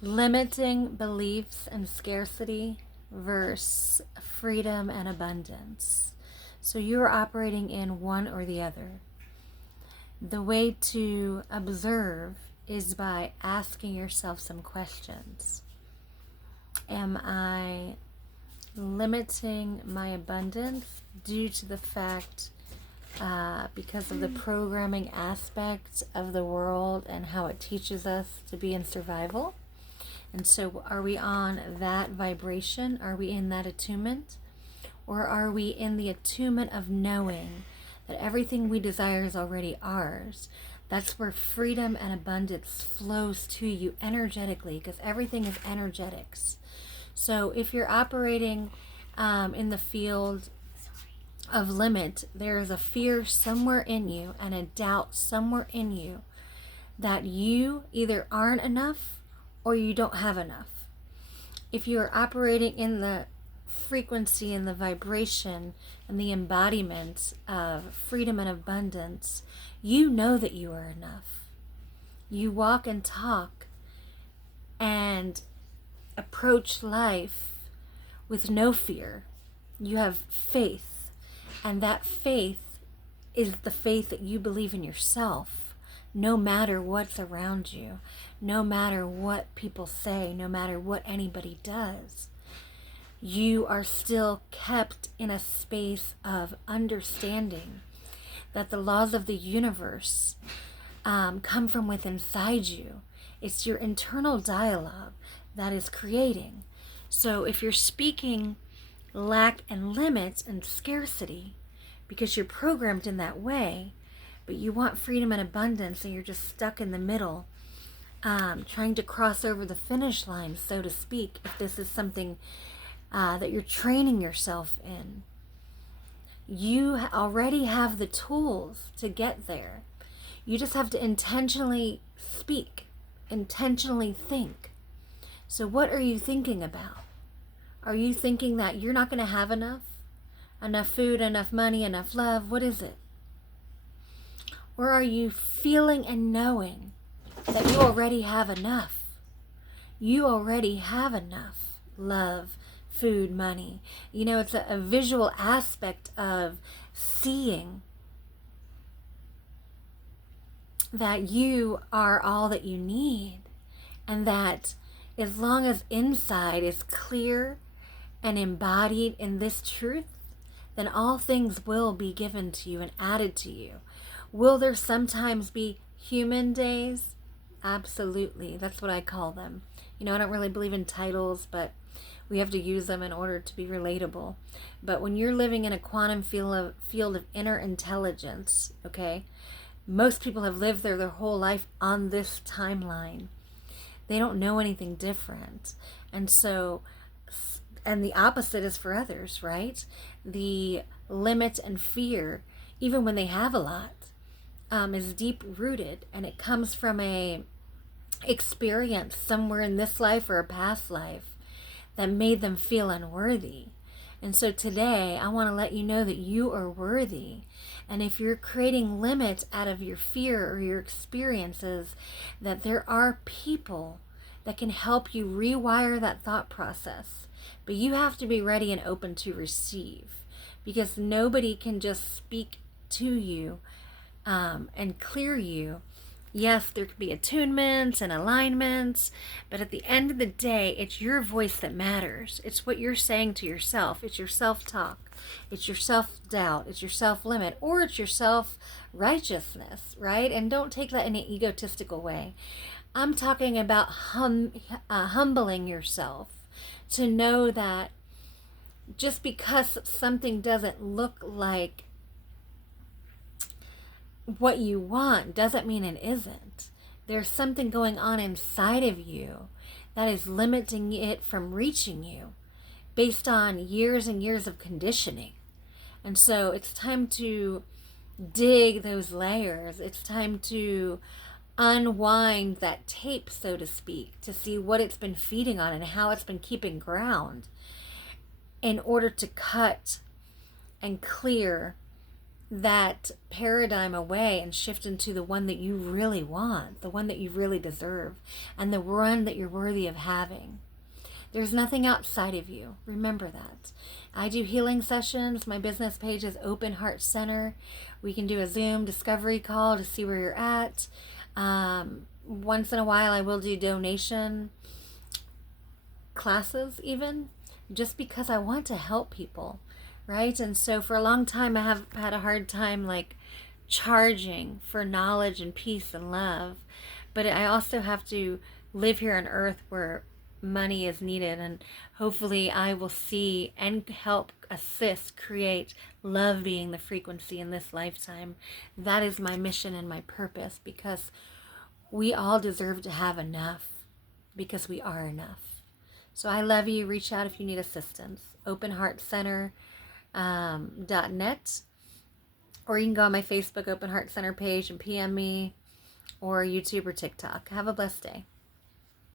Limiting beliefs and scarcity versus freedom and abundance. So you're operating in one or the other. The way to observe is by asking yourself some questions. Am I limiting my abundance due to the fact, because of the programming aspect of the world and how it teaches us to be in survival? And so are we on that vibration? Are we in that attunement? Or are we in the attunement of knowing that everything we desire is already ours? That's where freedom and abundance flows to you energetically, because everything is energetics. So if you're operating in the field of limit, there is a fear somewhere in you and a doubt somewhere in you that you either aren't enough or you don't have enough. If you are operating in the frequency and the vibration and the embodiment of freedom and abundance, you know that you are enough. You walk and talk and approach life with no fear. You have faith, and that faith is the faith that you believe in yourself, no matter what's around you, no matter what people say, no matter what anybody does. You are still kept in a space of understanding that the laws of the universe come from within inside you. It's your internal dialogue that is creating. So if you're speaking lack and limits and scarcity because you're programmed in that way, but you want freedom and abundance and you're just stuck in the middle, trying to cross over the finish line, so to speak, if this is something that you're training yourself in, you already have the tools to get there. You just have to intentionally speak, intentionally think. So what are you thinking about? Are you thinking that you're not going to have enough? Enough food, enough money, enough love? What is it? Or are you feeling and knowing that you already have enough? You already have enough love, food, money. You know, it's a visual aspect of seeing that you are all that you need, and that as long as inside is clear and embodied in this truth, then all things will be given to you and added to you. Will there sometimes be human days? Absolutely. That's what I call them. You know, I don't really believe in titles, but we have to use them in order to be relatable. But when you're living in a quantum field of inner intelligence, okay, most people have lived their whole life on this timeline. They don't know anything different. And so, and the opposite is for others, right? The limit and fear, even when they have a lot, is deep rooted, and it comes from a experience somewhere in this life or a past life that made them feel unworthy. And so today I want to let you know that you are worthy. And if you're creating limits out of your fear or your experiences, that there are people that can help you rewire that thought process. But you have to be ready and open to receive, because nobody can just speak to you and clear you. Yes, there could be attunements and alignments, but at the end of the day, it's your voice that matters. It's what you're saying to yourself. It's your self-talk. It's your self-doubt. It's your self-limit, or it's your self-righteousness, right? And don't take that in an egotistical way. I'm talking about humbling yourself to know that just because something doesn't look like what you want doesn't mean it isn't. There's something going on inside of you that is limiting it from reaching you based on years and years of conditioning. And so it's time to dig those layers. It's time to unwind that tape, so to speak, to see what it's been feeding on and how it's been keeping ground, in order to cut and clear that paradigm away and shift into the one that you really want, the one that you really deserve, and the one that you're worthy of having. There's nothing outside of you. Remember that. I do healing sessions. My business page is Open Heart Center. We can do a Zoom discovery call to see where you're at. Once in a while, I will do donation classes even, just because I want to help people, right? And so for a long time, I have had a hard time like charging for knowledge and peace and love. But I also have to live here on earth where money is needed, and hopefully I will see and help assist create love being the frequency in this lifetime. That is my mission and my purpose, because we all deserve to have enough, because we are enough. So I love you. Reach out if you need assistance. openheartcenter.net, or you can go on my Facebook Open Heart Center page and PM me, or YouTube or TikTok. Have a blessed day.